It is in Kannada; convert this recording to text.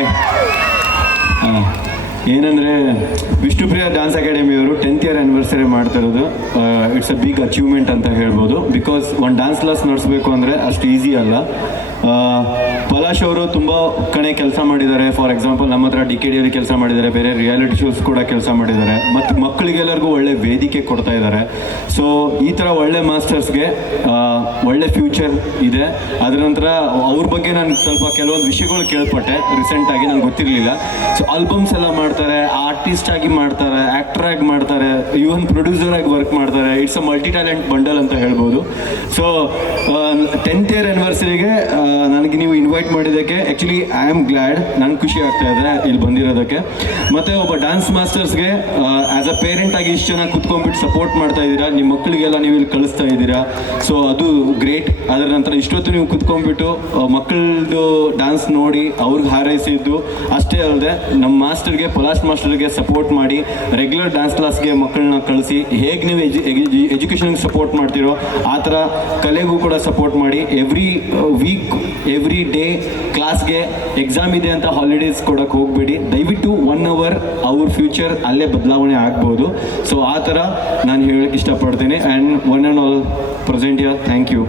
ಹಾಯ್. ಏನಂದರೆ ವಿಷ್ಣುಪ್ರಿಯ ಡ್ಯಾನ್ಸ್ ಅಕಾಡೆಮಿಯವರು 10th ಇಯರ್ ಆ್ಯನಿವರ್ಸರಿ ಮಾಡ್ತಿರೋದು. ಇಟ್ಸ್ ಅ ಬಿಗ್ ಅಚೀವ್ಮೆಂಟ್ ಅಂತ ಹೇಳ್ಬೋದು. ಬಿಕಾಸ್ ಒಂದು ಡ್ಯಾನ್ಸ್ ಕ್ಲಾಸ್ ನಡೆಸಬೇಕು ಅಂದರೆ ಅಷ್ಟು ಈಸಿ ಅಲ್ಲ. ಪಲಾಶ್ ಅವರು ತುಂಬ ಕಡೆ ಕೆಲಸ ಮಾಡಿದ್ದಾರೆ. ಫಾರ್ ಎಕ್ಸಾಂಪಲ್ ನಮ್ಮ ಹತ್ರ DKDಯಲ್ಲಿ ಕೆಲಸ ಮಾಡಿದ್ದಾರೆ, ಬೇರೆ ರಿಯಾಲಿಟಿ ಶೋಸ್ ಕೂಡ ಕೆಲಸ ಮಾಡಿದ್ದಾರೆ, ಮತ್ತು ಮಕ್ಕಳಿಗೆಲ್ಲರಿಗೂ ಒಳ್ಳೆ ವೇದಿಕೆ ಕೊಡ್ತಾ ಇದ್ದಾರೆ. ಸೊ ಈ ಥರ ಒಳ್ಳೆ ಮಾಸ್ಟರ್ಸ್ಗೆ ಒಳ್ಳೆ ಫ್ಯೂಚರ್ ಇದೆ. ಅದರ ನಂತರ ಅವ್ರ ಬಗ್ಗೆ ನಾನು ಸ್ವಲ್ಪ ಕೆಲವೊಂದು ವಿಷಯಗಳು ಕೇಳ್ಪಟ್ಟೆ ರೀಸೆಂಟಾಗಿ, ನನಗೆ ಗೊತ್ತಿರಲಿಲ್ಲ. ಸೊ ಆಲ್ಬಮ್ಸ್ ಎಲ್ಲ ಮಾಡ್ತಾರೆ, ಆರ್ಟಿಸ್ಟ್ ಆಗಿ ಮಾಡ್ತಾರೆ, ಆ್ಯಕ್ಟರ್ ಆಗಿ ಮಾಡ್ತಾರೆ, ಈವನ್ ಪ್ರೊಡ್ಯೂಸರ್ ಆಗಿ ವರ್ಕ್ ಮಾಡ್ತಾರೆ. It's a multi talent bundle ಅಂತ ಹೇಳ್ಬೋದು. ಸೊ 10th ಇಯರ್ ಆ್ಯನಿವರ್ಸರಿಗೆ ನನಗೆ ನೀವು ಇನ್ವೈಟ್ ಮಾಡಿದ್ದಕ್ಕೆ ಆ್ಯಕ್ಚುಲಿ ಐ ಆಮ್ ಗ್ಲ್ಯಾಡ್. ನನಗೆ ಖುಷಿ ಆಗ್ತಾ ಇದೆ ಇಲ್ಲಿ ಬಂದಿರೋದಕ್ಕೆ. ಮತ್ತು ಒಬ್ಬ ಡ್ಯಾನ್ಸ್ ಮಾಸ್ಟರ್ಸ್ಗೆ ಆ್ಯಸ್ ಅ ಪೇರೆಂಟ್ ಆಗಿ ಇಷ್ಟು ಜನ ಕುತ್ಕೊಂಡ್ಬಿಟ್ಟು ಸಪೋರ್ಟ್ ಮಾಡ್ತಾ ಇದ್ದೀರಾ, ನಿಮ್ಮ ಮಕ್ಕಳಿಗೆಲ್ಲ ನೀವು ಇಲ್ಲಿ ಕಳಿಸ್ತಾ ಇದ್ದೀರಾ. ಸೊ ಅದು ಗ್ರೇಟ್. ಅದರ ನಂತರ ಇಷ್ಟೊತ್ತು ನೀವು ಕುತ್ಕೊಂಡ್ಬಿಟ್ಟು ಮಕ್ಕಳದು ಡ್ಯಾನ್ಸ್ ನೋಡಿ ಅವ್ರಿಗೆ ಹಾರೈಸಿದ್ದು ಅಷ್ಟೇ ಅಲ್ಲದೆ ನಮ್ಮ ಮಾಸ್ಟರ್ಗೆ, ಪಲಾಶ್ ಮಾಸ್ಟರ್ಗೆ ಸಪೋರ್ಟ್ ಮಾಡಿ ರೆಗ್ಯುಲರ್ ಡ್ಯಾನ್ಸ್ ಕ್ಲಾಸ್ಗೆ ಮಕ್ಕಳನ್ನ ಕಳಿಸಿ ಹೇಗೆ ನೀವು ಎಜುಕೇಷನ್ಗೆ ಸಪೋರ್ಟ್ ಮಾಡ್ತೀರೋ ಆ ಥರ ಕಲೆಗೂ ಕೂಡ ಸಪೋರ್ಟ್ ಮಾಡಿ. ಎವ್ರಿ ವೀಕ್ ಎವ್ರಿ ಡೇ ಕ್ಲಾಸ್ಗೆ ಎಕ್ಸಾಮ್ ಇದೆ ಅಂತ ಹಾಲಿಡೇಸ್ ಕೊಡೋಕ್ಕೆ ಹೋಗಬೇಡಿ. ದಯವಿಟ್ಟು 1 hour ಅವ್ರ ಫ್ಯೂಚರ್ ಅಲ್ಲೇ ಬದಲಾವಣೆ ಆಗ್ಬೋದು. ಸೊ ಆ ಥರ ನಾನು ಹೇಳೋಕ್ಕೆ ಇಷ್ಟಪಡ್ತೀನಿ. And one and all present here, thank you.